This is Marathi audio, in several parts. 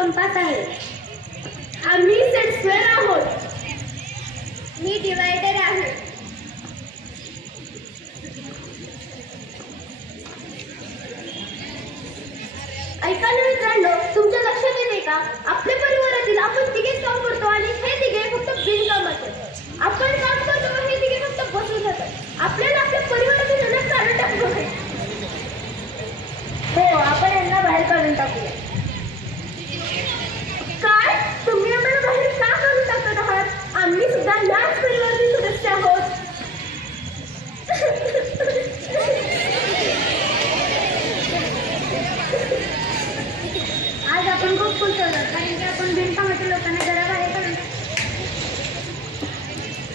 कंपास आहे. आम्ही सेट स्क्वेअर आहोत. मी डिवायडर आहे. ऐका ना मित्रांनो, तुमच्या लक्षात येते का आपल्या परिवारातील आपण तिघेच काम करतो आणि हे तिघे फक्त बिनकामाचे. आपण काम करतो हे तिघे फक्त बसून जातात. आपल्याला आपल्या परिवारातील जनक काढून टाकतो. हो, आपण यांना बाहेर काढून टाकूया. काय तुम्ही आम्हाला बाहेर का काढून टाकत आहात? आम्ही सुद्धा याच परिवारातील सदस्य आहोत. आज आपण खूप खुश आहोत कारण की आपण बिनकामाच्या लोकांना घराबाहेर काढून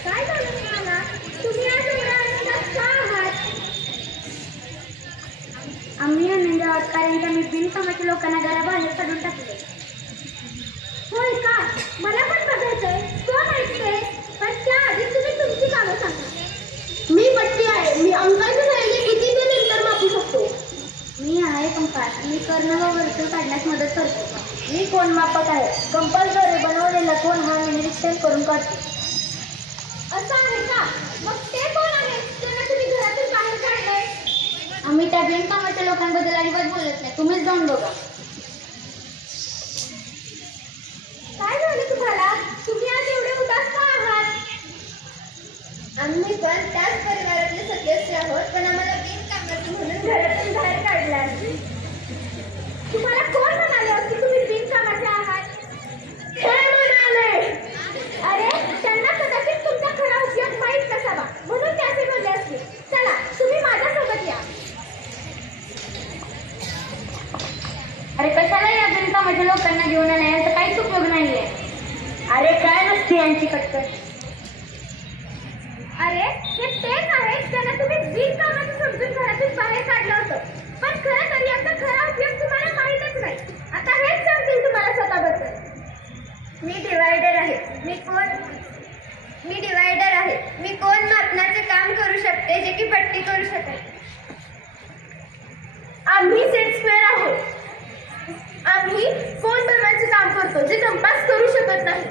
काय झालं तुम्हाला? तुम्ही आज एवढ्या आनंदात का आहात? आम्ही आनंद आहोत कारण की आम्ही बिनकामाच्या लोकांना घराबाहेर काढून टाकले. होय का? मला पण बघायचंय. कोण ऐकतंय? पण त्याआधी तुम्ही तुमची कामं सांगा. मी पट्टी आहे. मी अंकाच्या सहाय्याने किती ते नंतर मापू शकतो. मी आहे कंपास. मी कर्ण व वर्तुळ काढण्यास मदत करतो. मी कोण मापक आहे. कंपासद्वारे बनवलेला कोण हा निरीक्षण करून काढतो. असं आहे का? मग ते कोण आहे त्यांना तुम्ही घरातून बाहेर काढलंय? आम्ही त्या बिनकामाच्या लोकांबद्दल अजिबात बोलत नाही. तुम्हीच जाऊन बघा. काय झालं तुम्हाला? तुम्ही आज एवढे उदास का आहात? आम्ही पण त्याच परिवारातले सदस्य आहोत, पण आम्हाला बिनकामाचे म्हणून घरातून बाहेर काढले. तुम्हाला कोण म्हणाले की तुम्ही बिनकामाचे आहात? हे म्हणाले. अरे, त्यांना कदाचित तुमचा खरा उपयोग माहीत नसावा म्हणून त्याचे बोलले असतील. चला, तुम्ही माझ्यासोबत या. अरे कशाला या बिनकामाच्या लोकांना घेऊन आले? याचा काहीच उपयोग नाहीये. अरे काय नसते यांची कटकट. अरे हे तेच आहेत ज्यांना तुम्ही बिनकामाचं समजून घरातून बाहेर काढलं होतं. पण खरं तर याचा खरा उपयोग तुम्हाला माहीतच नाही. आता हेच सांगतील तुम्हाला स्वतःबद्दल. मी डिवायडर आहे. मी कोण मापनाचे काम करू शकते जे की पट्टी करू शकेल. आम्ही सेट स्क्वेअर आहोत. आम्ही कोण बनवायचे काम करतो जे कंपास करू शकत नाही.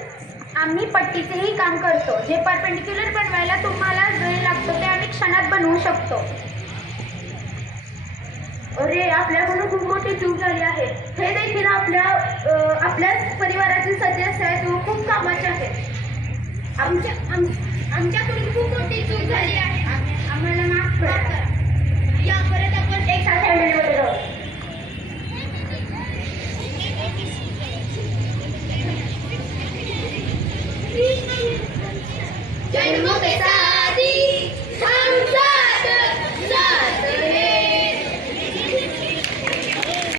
आम्ही पट्टीचेही काम करतो. जे परपेंडिक्युलर बनवायला तुम्हाला वेळ लागतो ते आम्ही क्षणात बनवू शकतो. अरे, आपल्याकडून खूप मोठी चूक झाली आहे. हे देखील आपल्याच परिवारातील सदस्य आहेत व खूप कामाचे आहेत. आमच्याकडून खूप मोठी चूक झाली आहे. आम्हाला माफ करा. या परत आपण एक साथ फॅमिलीमध्ये राहू. जन्मों के साथ